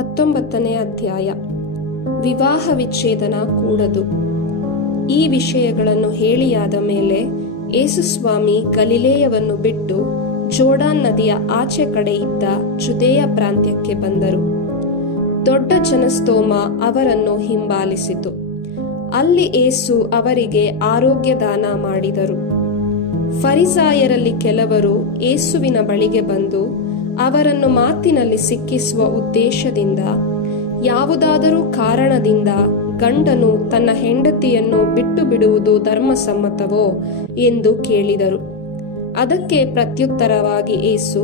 19ನೇ ಅಧ್ಯಾಯ. ವಿವಾಹ ವಿಚ್ಛೇದನ ಕೂಡದು. ಈ ವಿಷಯಗಳನ್ನು ಹೇಳಿಯಾದ ಮೇಲೆ ಯೇಸುಸ್ವಾಮಿ ಗಲಿಲೇಯವನ್ನು ಬಿಟ್ಟು ಜೋರ್ಡಾನ್ ನದಿಯ ಆಚೆ ಕಡೆ ಇದ್ದ ಜುದೇಯ ಪ್ರಾಂತ್ಯಕ್ಕೆ ಬಂದರು. ದೊಡ್ಡ ಜನಸ್ತೋಮ ಅವರನ್ನು ಹಿಂಬಾಲಿಸಿತು. ಅಲ್ಲಿ ಯೇಸು ಅವರಿಗೆ ಆರೋಗ್ಯ ದಾನ ಮಾಡಿದರು. ಫರಿಸಾಯರಲ್ಲಿ ಕೆಲವರು ಯೇಸುವಿನ ಬಳಿಗೆ ಬಂದು ಅವರನ್ನು ಮಾತಿನಲ್ಲಿ ಸಿಕ್ಕಿಸುವ ಉದ್ದೇಶದಿಂದ, ಯಾವುದಾದರೂ ಕಾರಣದಿಂದ ಗಂಡನು ತನ್ನ ಹೆಂಡತಿಯನ್ನು ಬಿಟ್ಟು ಬಿಡುವುದು ಧರ್ಮಸಮ್ಮತವೋ ಎಂದು ಕೇಳಿದರು. ಅದಕ್ಕೆ ಪ್ರತ್ಯುತ್ತರವಾಗಿ ಯೇಸು,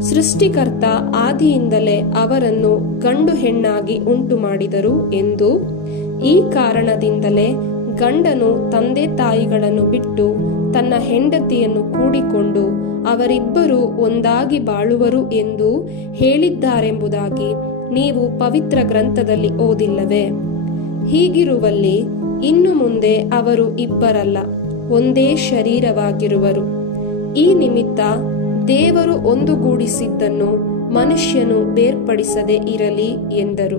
ಸೃಷ್ಟಿಕರ್ತ ಆದಿಯಿಂದಲೇ ಅವರನ್ನು ಗಂಡು ಹೆಣ್ಣಾಗಿ ಉಂಟು ಮಾಡಿದರು ಎಂದು, ಈ ಕಾರಣದಿಂದಲೇ ಗಂಡನು ತಂದೆ ತಾಯಿಗಳನ್ನು ಬಿಟ್ಟು ತನ್ನ ಹೆಂಡತಿಯನ್ನು ಕೂಡಿಕೊಂಡು ಅವರಿಬ್ಬರು ಒಂದಾಗಿ ಬಾಳುವರು ಎಂದು ಹೇಳಿದ್ದಾರೆಂಬುದಾಗಿ ನೀವು ಪವಿತ್ರ ಗ್ರಂಥದಲ್ಲಿ ಓದಿಲ್ಲವೇ? ಹೀಗಿರುವಲ್ಲಿ ಇನ್ನು ಮುಂದೆ ಅವರು ಇಬ್ಬರಲ್ಲ, ಒಂದೇ ಶರೀರವಾಗಿರುವರು. ಈ ನಿಮಿತ್ತ ದೇವರು ಒಂದುಗೂಡಿಸಿದ್ದನ್ನು ಮನುಷ್ಯನು ಬೇರ್ಪಡಿಸದೆ ಇರಲಿ ಎಂದರು.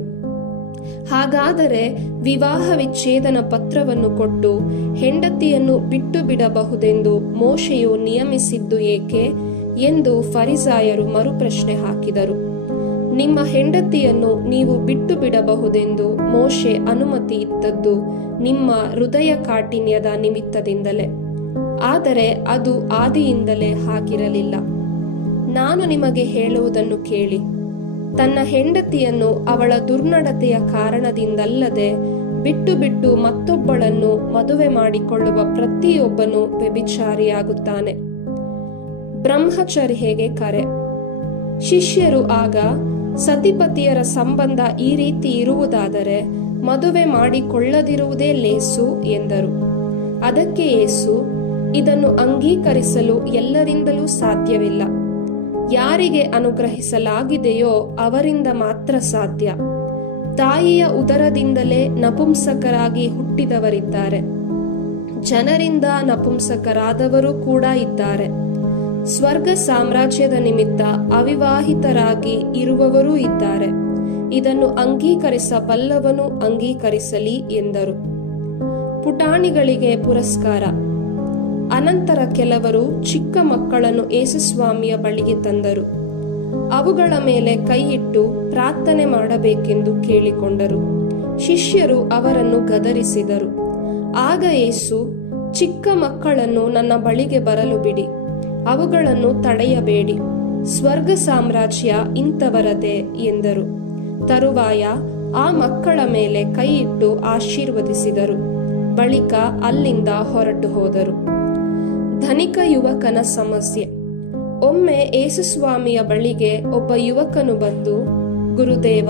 ಹಾಗಾದರೆ ವಿವಾಹ ವಿಚ್ಛೇದನ ಪತ್ರವನ್ನು ಕೊಟ್ಟು ಹೆಂಡತಿಯನ್ನು ಬಿಟ್ಟು ಬಿಡಬಹುದೆಂದು ಮೋಶೆಯು ನಿಯಮಿಸಿದ್ದು ಏಕೆ ಎಂದು ಫರಿಸಾಯರು ಮರುಪ್ರಶ್ನೆ ಹಾಕಿದರು. ನಿಮ್ಮ ಹೆಂಡತಿಯನ್ನು ನೀವು ಬಿಟ್ಟು ಬಿಡಬಹುದೆಂದು ಮೋಶೆ ಅನುಮತಿ ಇದ್ದದ್ದು ನಿಮ್ಮ ಹೃದಯ ಕಾಠಿಣ್ಯದ ನಿಮಿತ್ತದಿಂದಲೇ, ಆದರೆ ಅದು ಆದಿಯಿಂದಲೇ ಹಾಗಿರಲಿಲ್ಲ. ನಾನು ನಿಮಗೆ ಹೇಳುವುದನ್ನು ಕೇಳಿ, ತನ್ನ ಹೆಂಡತಿಯನ್ನು ಅವಳ ದುರ್ನಡತೆಯ ಕಾರಣದಿಂದಲ್ಲದೆ ಬಿಟ್ಟು ಬಿಟ್ಟು ಮತ್ತೊಬ್ಬಳನ್ನು ಮದುವೆ ಮಾಡಿಕೊಳ್ಳುವ ಪ್ರತಿಯೊಬ್ಬನು ವ್ಯಭಿಚಾರಿಯಾಗುತ್ತಾನೆ. ಬ್ರಹ್ಮಚರ್ಯೆಗೆ ಕರೆ. ಶಿಷ್ಯರು ಆಗ, ಸತಿಪತಿಯರ ಸಂಬಂಧ ಈ ರೀತಿ ಇರುವುದಾದರೆ ಮದುವೆ ಮಾಡಿಕೊಳ್ಳದಿರುವುದೇ ಲೇಸು ಎಂದರು. ಅದಕ್ಕೆ ಯೇಸು, ಇದನ್ನು ಅಂಗೀಕರಿಸಲು ಎಲ್ಲರಿಂದಲೂ ಸಾಧ್ಯವಿಲ್ಲ. ಯಾರಿಗೆ ಅನುಗ್ರಹಿಸಲಾಗಿದೆಯೋ ಅವರಿಂದ ಮಾತ್ರ ಸಾಧ್ಯ. ತಾಯಿಯ ಉದರದಿಂದಲೇ ನಪುಂಸಕರಾಗಿ ಹುಟ್ಟಿದವರಿದ್ದಾರೆ, ಜನರಿಂದ ನಪುಂಸಕರಾದವರು ಕೂಡ ಇದ್ದಾರೆ. ಸ್ವರ್ಗ ಸಾಮ್ರಾಜ್ಯದ ನಿಮಿತ್ತ ಅವಿವಾಹಿತರಾಗಿ ಇರುವವರೂ ಇದ್ದಾರೆ. ಇದನ್ನು ಅಂಗೀಕರಿಸಬಲ್ಲವನು ಅಂಗೀಕರಿಸಲಿ ಎಂದರು. ಪುಟಾಣಿಗಳಿಗೆ ಪುರಸ್ಕಾರ. ಅನಂತರ ಕೆಲವರು ಚಿಕ್ಕ ಮಕ್ಕಳನ್ನು ಯೇಸುಸ್ವಾಮಿಯ ಬಳಿಗೆ ತಂದರು. ಅವುಗಳ ಮೇಲೆ ಕೈಯಿಟ್ಟು ಪ್ರಾರ್ಥನೆ ಮಾಡಬೇಕೆಂದು ಕೇಳಿಕೊಂಡರು. ಶಿಷ್ಯರು ಅವರನ್ನು ಗದರಿಸಿದರು. ಆಗ ಯೇಸು, ಚಿಕ್ಕ ಮಕ್ಕಳನ್ನು ನನ್ನ ಬಳಿಗೆ ಬರಲು ಬಿಡಿ, ಅವುಗಳನ್ನು ತಡೆಯಬೇಡಿ, ಸ್ವರ್ಗ ಸಾಮ್ರಾಜ್ಯ ಇಂಥವರದೇ ಎಂದರು. ತರುವಾಯ ಆ ಮಕ್ಕಳ ಮೇಲೆ ಕೈಯಿಟ್ಟು ಆಶೀರ್ವದಿಸಿದರು. ಬಳಿಕ ಅಲ್ಲಿಂದ ಹೊರಟು ಹೋದರು. ಧನಿಕ ಯುವಕನ ಸಮಸ್ಯೆ. ಒಮ್ಮೆ ಯೇಸುಸ್ವಾಮಿಯ ಬಳಿಗೆ ಒಬ್ಬ ಯುವಕನು ಬಂದು, ಗುರುದೇವ,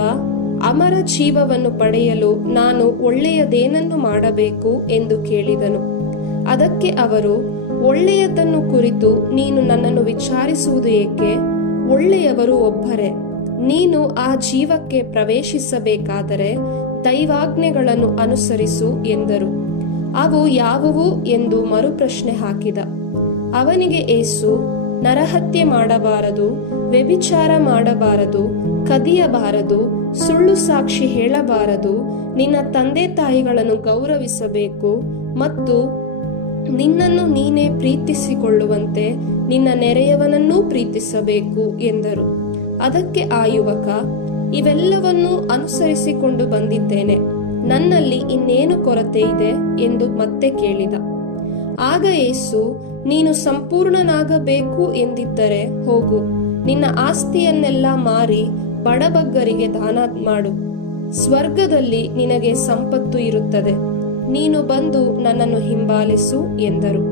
ಅಮರ ಜೀವವನ್ನು ಪಡೆಯಲು ನಾನು ಒಳ್ಳೆಯದೇನನ್ನು ಮಾಡಬೇಕು ಎಂದು ಕೇಳಿದನು. ಅದಕ್ಕೆ ಅವರು, ಒಳ್ಳೆಯದನ್ನು ಕುರಿತು ನೀನು ನನ್ನನ್ನು ವಿಚಾರಿಸುವುದು ಏಕೆ? ಒಳ್ಳೆಯವರು ಒಬ್ಬರೇ. ನೀನು ಆ ಜೀವಕ್ಕೆ ಪ್ರವೇಶಿಸಬೇಕಾದರೆ ದೈವಾಜ್ಞೆಗಳನ್ನು ಅನುಸರಿಸು ಎಂದರು. ಅವು ಯಾವುವು ಎಂದು ಮರುಪ್ರಶ್ನೆ ಹಾಕಿದ. ಅವನಿಗೆ ಯೇಸು, ನರಹತ್ಯೆ ಮಾಡಬಾರದು, ವ್ಯಭಿಚಾರ ಮಾಡಬಾರದು, ಕದಿಯಬಾರದು, ಸುಳ್ಳು ಸಾಕ್ಷಿ ಹೇಳಬಾರದು, ನಿನ್ನ ತಂದೆ ತಾಯಿಗಳನ್ನು ಗೌರವಿಸಬೇಕು ಮತ್ತು ನಿನ್ನನ್ನು ನೀನೇ ಪ್ರೀತಿಸಿಕೊಳ್ಳುವಂತೆ ನಿನ್ನ ನೆರೆಯವನನ್ನೂ ಪ್ರೀತಿಸಬೇಕು ಎಂದರು. ಅದಕ್ಕೆ ಆ ಯುವಕ, ಇವೆಲ್ಲವನ್ನೂ ಅನುಸರಿಸಿಕೊಂಡು ಬಂದಿದ್ದೇನೆ, ನನ್ನಲ್ಲಿ ಇನ್ನೇನು ಕೊರತೆ ಇದೆ ಎಂದು ಮತ್ತೆ ಕೇಳಿದ. ಆಗ ಯೇಸು, ನೀನು ಸಂಪೂರ್ಣನಾಗಬೇಕು ಎಂದಿದ್ದರೆ ಹೋಗು, ನಿನ್ನ ಆಸ್ತಿಯನ್ನೆಲ್ಲ ಮಾರಿ ಬಡಬಗ್ಗರಿಗೆ ದಾನ ಮಾಡು, ಸ್ವರ್ಗದಲ್ಲಿ ನಿನಗೆ ಸಂಪತ್ತು ಇರುತ್ತದೆ. ನೀನು ಬಂದು ನನ್ನನ್ನು ಹಿಂಬಾಲಿಸು ಎಂದರು.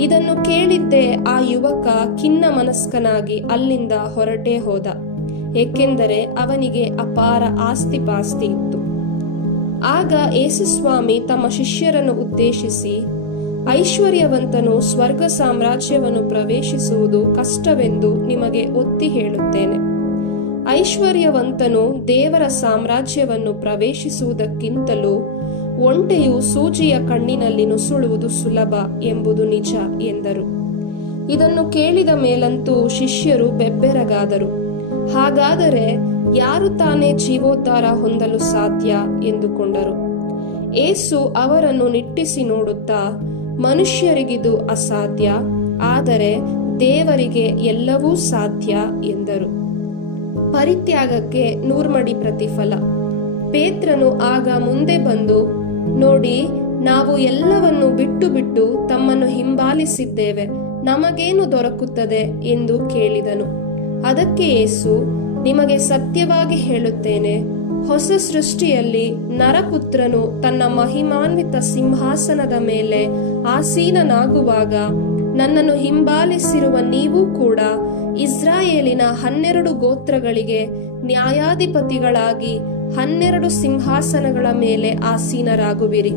ಇದನ್ನು ಕೇಳಿದ್ದೇ ಆ ಯುವಕ ಖಿನ್ನ ಮನಸ್ಕನಾಗಿ ಅಲ್ಲಿಂದ ಹೊರಟೇ ಹೋದ, ಏಕೆಂದರೆ ಅವನಿಗೆ ಅಪಾರ ಆಸ್ತಿಪಾಸ್ತಿ ಇತ್ತು. ಆಗ ಯೇಸುಸ್ವಾಮಿ ತಮ್ಮ ಶಿಷ್ಯರನ್ನು ಉದ್ದೇಶಿಸಿ, ಐಶ್ವರ್ಯವಂತನು ಸ್ವರ್ಗ ಸಾಮ್ರಾಜ್ಯವನ್ನು ಪ್ರವೇಶಿಸುವುದು ಕಷ್ಟವೆಂದು ನಿಮಗೆ ಒತ್ತಿ ಹೇಳುತ್ತೇನೆ. ಐಶ್ವರ್ಯವಂತನು ದೇವರ ಸಾಮ್ರಾಜ್ಯವನ್ನು ಪ್ರವೇಶಿಸುವುದಕ್ಕಿಂತಲೂ ಒಂಟೆಯು ಸೂಜಿಯ ಕಣ್ಣಿನಲ್ಲಿ ನುಸುಳುವುದು ಸುಲಭ ಎಂಬುದು ನಿಜ ಎಂದರು. ಇದನ್ನು ಕೇಳಿದ ಮೇಲಂತೂ ಶಿಷ್ಯರು ಬೆಬ್ಬೆರಗಾದರು. ಹಾಗಾದರೆ ಯಾರು ತಾನೇ ಜೀವೋದ್ಧಾರ ಹೊಂದಲು ಸಾಧ್ಯ ಎಂದುಕೊಂಡರು. ಯೇಸು ಅವರನ್ನು ನಿಟ್ಟಿಸಿ ನೋಡುತ್ತಾ, ಮನುಷ್ಯರಿಗಿದು ಅಸಾಧ್ಯ, ಆದರೆ ದೇವರಿಗೆ ಎಲ್ಲವೂ ಸಾಧ್ಯ ಎಂದರು. ಪರಿತ್ಯಾಗಕ್ಕೆ 100 ಮಡಿ ಪ್ರತಿಫಲ. ಪೇತ್ರನು ಆಗ ಮುಂದೆ ಬಂದು, ನೋಡಿ, ನಾವು ಎಲ್ಲವನ್ನು ಬಿಟ್ಟು ತಮ್ಮನ್ನು ಹಿಂಬಾಲಿಸಿದ್ದೇವೆ, ನಮಗೇನು ದೊರಕುತ್ತದೆ ಎಂದು ಕೇಳಿದನು. ಅದಕ್ಕೆ ಯೇಸು, ನಿಮಗೆ ಸತ್ಯವಾಗಿ ಹೇಳುತ್ತೇನೆ, ಹೊಸ ಸೃಷ್ಟಿಯಲ್ಲಿ ನರಪುತ್ರನು ತನ್ನ ಮಹಿಮಾನ್ವಿತ ಸಿಂಹಾಸನದ ಮೇಲೆ ಆಸೀನನಾಗುವಾಗ ನನ್ನನ್ನು ಹಿಂಬಾಲಿಸಿರುವ ನೀವು ಕೂಡ ಇಸ್ರಾಯೇಲಿನ 12 ಗೋತ್ರಗಳಿಗೆ ನ್ಯಾಯಾಧಿಪತಿಗಳಾಗಿ 12 ಸಿಂಹಾಸನಗಳ ಮೇಲೆ ಆಸೀನರಾಗುವಿರಿ.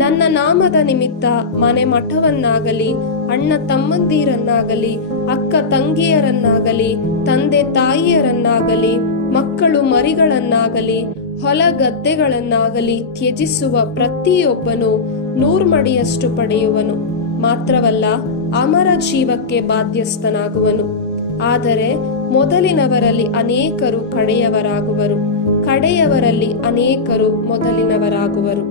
ನನ್ನ ನಾಮದ ನಿಮಿತ್ತ ಮನೆ ಮಠವನ್ನಾಗಲಿ, ಅಣ್ಣ ತಮ್ಮಂದಿರನ್ನಾಗಲಿ, ಅಕ್ಕ ತಂಗಿಯರನ್ನಾಗಲಿ, ತಂದೆ ತಾಯಿಯರನ್ನಾಗಲಿ, ಮಕ್ಕಳು ಮರಿಗಳನ್ನಾಗಲಿ, ಹೊಲ ಗದ್ದೆಗಳನ್ನಾಗಲಿ ತ್ಯಜಿಸುವ ಪ್ರತಿಯೊಬ್ಬನು 100 ಮಡಿಯಷ್ಟು ಪಡೆಯುವನು. ಮಾತ್ರವಲ್ಲ, ಅಮರ ಜೀವಕ್ಕೆ ಬಾಧ್ಯಸ್ಥನಾಗುವನು. ಆದರೆ ಮೊದಲಿನವರಲ್ಲಿ ಅನೇಕರು ಕಡೆಯವರಾಗುವರು, ಕಡೆಯವರಲ್ಲಿ ಅನೇಕರು ಮೊದಲಿನವರಾಗುವರು.